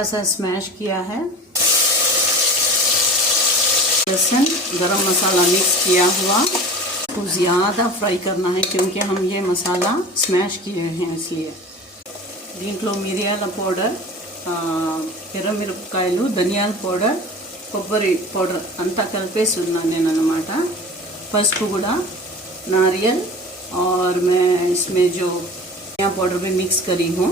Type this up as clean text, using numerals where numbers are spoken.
ऐसा स्मैश किया है, लहसुन गरम मसाला मिक्स किया हुआ। को ज़्यादा फ्राई करना है क्योंकि हम ये मसाला स्मैश किए हैं, इसलिए దీంట్లో మిరియాల పౌడర్, ఎర్రమిరపకాయలు, ధనియాల పౌడర్, కొబ్బరి పౌడర్ అంతా కలిపేసి ఉన్నాను నేను అన్నమాట। पసుపు కూడా, नारियल और मैं इसमें जो धनिया पाउडर भी मिक्स करी हूँ।